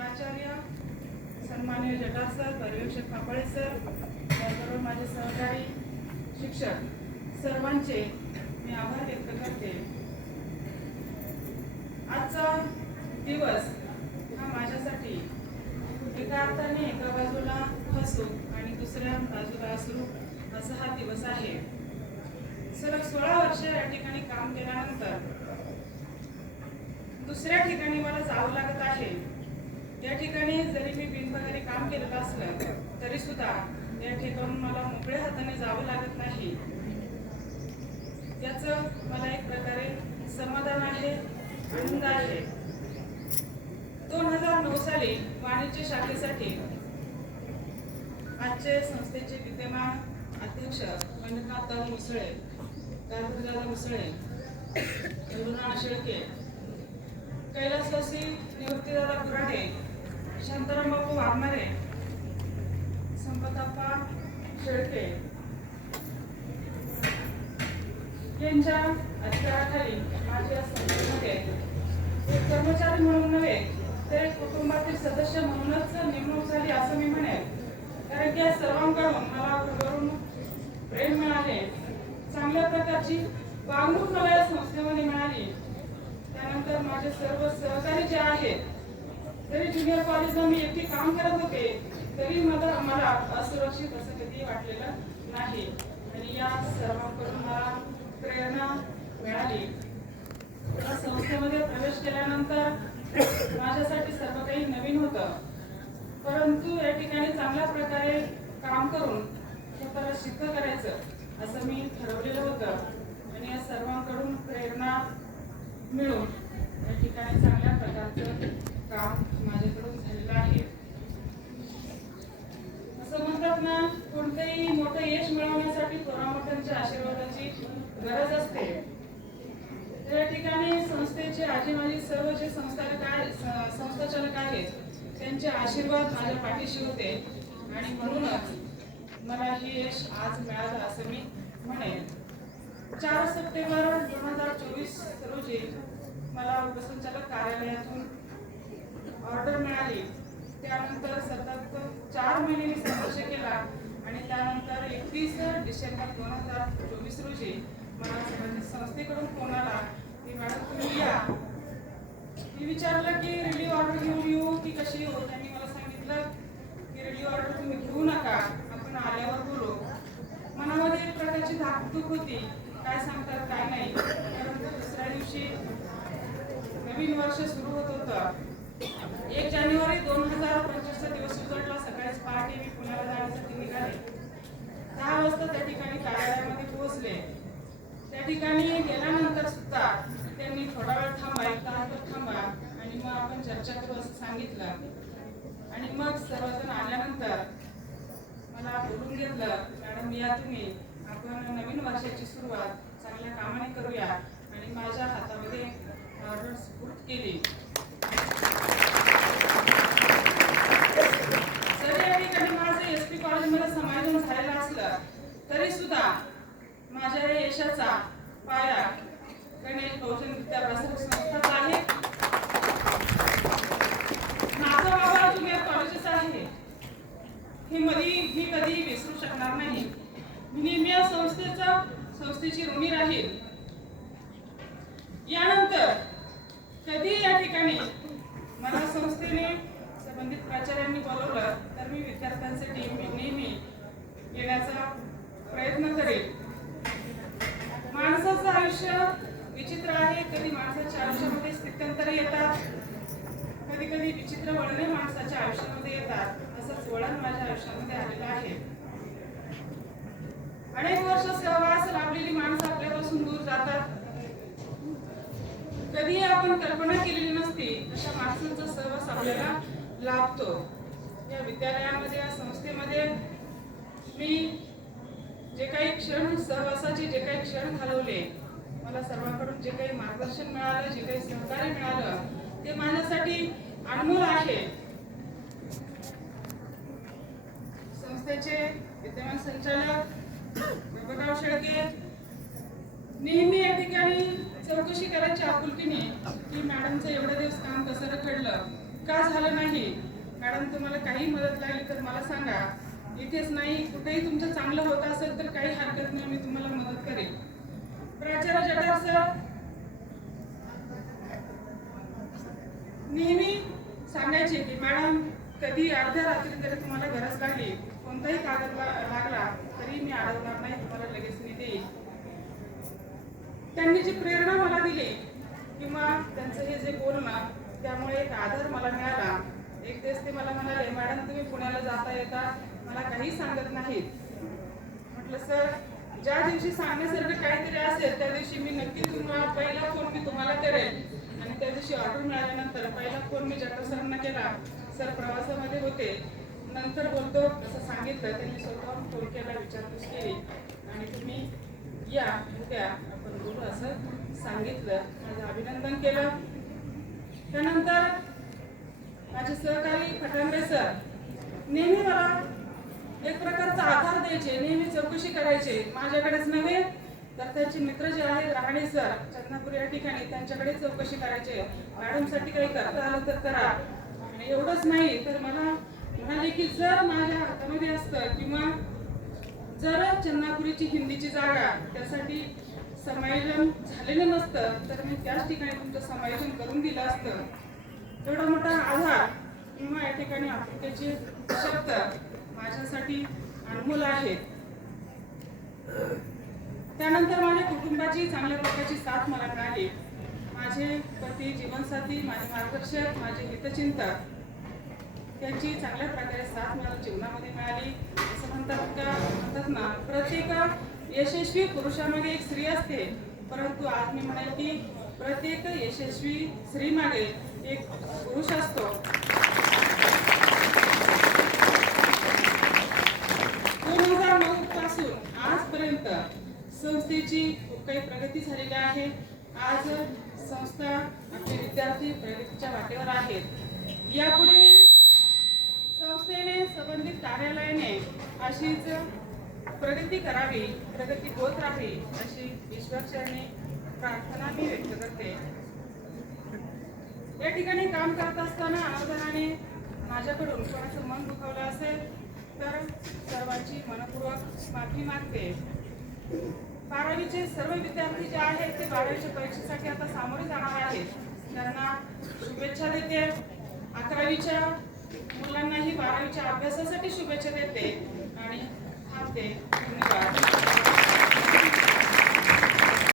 प्राचार्य, सन्माननीय जटार सर, पर्यवेक्षक पापळे सर, त्याचबरोबर माझे सहकारी शिक्षक सर्वांचे मी आभार व्यक्त करते. आजचा दिवस हा माझ्यासाठी एका अर्थाने एका बाजूला हसू आणि दुसऱ्या बाजूला अश्रू असा हा दिवस आहे. सलग 16 वर्ष या ठिकाणी काम केल्यानंतर दुसऱ्या ठिकाणी मला जावं लागत आहे. या ठिकाणी जरी मी बिनपगारी काम केलेलं असलं तरी सुद्धा या ठिकाणी मला मोकळ्या हाताने जावं लागत नाही. याचं मला एक प्रकारे समाधान आहे, आनंद आहे. 2009 साली वाणिज्य शाखेसाठी आजचे संस्थेचे विद्यमान अध्यक्ष महेंद्रनाथ मुसळे, कारभारदादा मुसळे, रुद्रा शेळके, कैलासवासी निवृत्तीदादा कुराडे, शांताराम बापू वाघमारे, संपताप्पा शेळके यांच्या अधिकाराखाली माझ्या संस्थेमध्ये एक कर्मचारी म्हणून नव्हे तर एक कुटुंबातील सदस्य म्हणूनच नेमणूक झाली असं मी म्हणेन. कारण की या सर्वांकडून मला घरून प्रेम मिळाले, चांगल्या प्रकारची वागणूक मला या संस्थेमध्ये मिळाली. त्यानंतर माझे सर्व सहकारी जे आहेत, जरी ज्युनियर कॉलेजला मी एकटी काम करत होते तरी मला असुरक्षित असं कधी वाटलेलं नाही. आणि या सर्वांकडून मला प्रेरणा मिळाली. या संस्थेमध्ये प्रवेश केल्यानंतर माझ्यासाठी सर्व काही नवीन होतं, परंतु या ठिकाणी चांगल्या प्रकारे काम करून स्वतःला सिद्ध करायचं असं मी ठरवलेलं होतं. आणि या सर्वांकडून प्रेरणा मिळून या ठिकाणी चांगल्या प्रकारचं काम माझ्याकडून झालेलं आहे. असं म्हणतात ना, कोणतेही मोठं यश मिळवण्यासाठी थोरामोठ्यांच्या आशीर्वादाची गरज असते. या ठिकाणी संस्थेचे आजी माजी सर्व जे संस्थाचालक आहेत त्यांचे आशीर्वाद माझ्या पाठीशी होते आणि म्हणूनच मला हे यश आज मिळालं असं मी म्हणेन. 4 सप्टेंबर 2024 रोजी मला उपसंचालक कार्यालयातून ऑर्डर मिळाली. त्यानंतर सतत 4 महिने मी संघर्ष केला आणि त्यानंतर 31 डिसेंबर 2024 रोजी मला संस्थेकडून फोन आला की मॅडम तुम्ही या. मी विचारलं की रिलीव्ह ऑर्डर घेऊन येऊ की कशी हो. त्यांनी मला सांगितलं की रिलीव्ह ऑर्डर तुम्ही घेऊ नका, आपण आल्यावर बोलू. मनामध्ये एक प्रकारची धाकधूक होती, काय सांगतात काय नाही. परंतु दुसऱ्या दिवशी नवीन वर्ष सुरू होत होतं. 1 जानेवारी 2025 दिवस उजळला. सकाळीच पहाटे मी पुण्याला जाण्यासाठी निघाले. 10 वाजता त्या ठिकाणी कार्यालयामध्ये पोहोचले. त्या ठिकाणी गेल्यानंतर सुद्धा त्यांनी थोडा वेळ थांबा, 1 तास थांबा आणि मग आपण चर्चा करू असं सांगितलं. आणि मग सर्वजण आल्यानंतर मला बोलून घेतलं, मॅडम या तुम्ही, आपण नवीन वर्षाची सुरुवात चांगल्या कामाने करूया. आणि माझ्या हातामध्ये ऑर्डर स्फूर्त केली. जरी या ठिकाणी माझं एसपी कॉलेजमध्ये समायोजन झालेलं असलं तरी सुद्धा माझ्या या यशाचा पाया गणेश बहुजन विद्याभ्यासक संस्थाच आहे. माझा बाबा ज्युनियर कॉलेजच आहे. हे मी कधी विसरू शकणार नाही. मी नेहमी या संस्थेची ऋणी राहील. यानंतर कधी या ठिकाणी मला संस्थेने संबंधित प्राचार्यांनी बोलवलं तर मी विद्यार्थ्यांसाठी नेहमी येण्याचा प्रयत्न करेल. माणसाचं आयुष्य विचित्र आहे. कधी माणसाच्या आयुष्यामध्ये स्थित्यंतरे येतात, कधी कधी विचित्र वळणे माणसाच्या आयुष्यामध्ये येतात. असंच वळण माझ्या आयुष्यामध्ये आलेलं आहे. अनेक वर्ष सहवास लाभलेली माणसं आपल्यापासून दूर जातात. कधी आपण कल्पना केलेली नसती अशा माणसांचा सहवास आपल्याला लाभतो. या विद्यालयामध्ये, या संस्थेमध्ये मी जे काही क्षण सहवासाचे जे काही क्षण घालवले, मला सर्वांकडून जे काही मार्गदर्शन मिळालं, जे काही सहकार्य मिळालं ते माझ्यासाठी अनमोल आहे. संस्थेचे विद्यमान संचालक बाबाराव शेळके नेहमी या ठिकाणी चौकशी करायची आपुलकीने की मॅडमचं एवढे दिवस काम कसं रखडलं, का झालं नाही? मॅडम तुम्हाला काही मदत लागली तर मला सांगा. इथेच नाही कुठेही तुमचं चांगलं होत असेल तर काही हरकत नाही, मी तुम्हाला मदत करेन. प्राचार्य जठार सर नेहमी सांगायचे की मॅडम कधी अर्ध्या रात्री जरी तुम्हाला गरज लागली, कोणताही कागद लागला तरी मी अडवणार नाही, तुम्हाला लगेच मी देईन. त्यांनी जी प्रेरणा मला दिली किंवा त्यांचं हे जे बोलणं, त्यामुळे एक आधार मला मिळाला. एक दिवस ते मला म्हणाले, मॅडम तुम्ही पुण्याला जाता येता मला काही सांगत नाहीत. म्हटलं सर, ज्या दिवशी सांगण्यासारखं काहीतरी असेल त्या दिवशी मी नक्की तुम्हाला पहिला फोन मी तुम्हाला करेल. आणि त्या दिवशी ऑर्डर मिळाल्यानंतर पहिला फोन मी जठार सरांना केला. सर प्रवासामध्ये होते, नंतर बोलतो असं सांगितलं. त्यांनी स्वतःहून फोन केला, विचारपूस केली आणि तुम्ही या उद्या आपण बोलू असं सांगितलं. माझं अभिनंदन केलं. त्यानंतर माझे सहकारी फटांगरे सर नेहमी मला एक प्रकारचा आधार द्यायचे, नेहमी चौकशी करायचे. माझ्याकडेच नव्हे तर त्यांचे मित्र जे आहेत राहणे सर चंदनापूर या ठिकाणी, त्यांच्याकडे चौकशी करायचे. मॅडमसाठी काही करता आलं तर करा. आणि एवढंच नाही तर मला म्हणाले की जर माझ्या हातामध्ये असतं किंवा जर चंदनापुरीची हिंदीची जागा त्यासाठी समायोजन झालेलं नसतं तर मी त्याच ठिकाणी तुमचं समायोजन करून दिलं असतं. एवढा मोठा आधार किंवा या ठिकाणी आपुलकीचे शब्द माझ्यासाठी अनमोल आहेत. त्यानंतर माझ्या कुटुंबाची चांगल्या प्रकारची साथ मला मिळाली. माझे पती, जीवनसाथी, माझे मार्गदर्शक, माझे हितचिंतक त्यांची चांगल्या प्रकारे साथ मला जीवनामध्ये मिळाली. असं म्हणतात ना, प्रत्येक यशस्वी पुरुषामागे एक स्त्री असते, परंतु आज मी म्हणेल की प्रत्येक यशस्वी स्त्रीमागे एक पुरुष असतो. 2009 पासून आजपर्यंत संस्थेची खूप काही प्रगती झालेली आहे. आज संस्था आपले विद्यार्थी प्रगतीच्या वाटेवर आहेत. यापुढे संस्थेने संबंधित कार्यालयाने अशीच प्रगती करावी, प्रगती होत राहावी अशी ईश्वरचरणी प्रार्थना मी व्यक्त करते. या ठिकाणी काम करत असताना अनावधानाने माझ्याकडून कोणाचं मन दुखावलं असेल तर सर्वांची मनपूर्वक माफी मागते. 12वीचे सर्व विद्यार्थी जे आहेत ते 12वीच्या परीक्षेसाठी आता सामोरे जाणार आहेत. त्यांना शुभेच्छा देते. 11वीच्या मुलांनाही 12वीच्या अभ्यासासाठी शुभेच्छा देते आणि थांबते. धन्यवाद.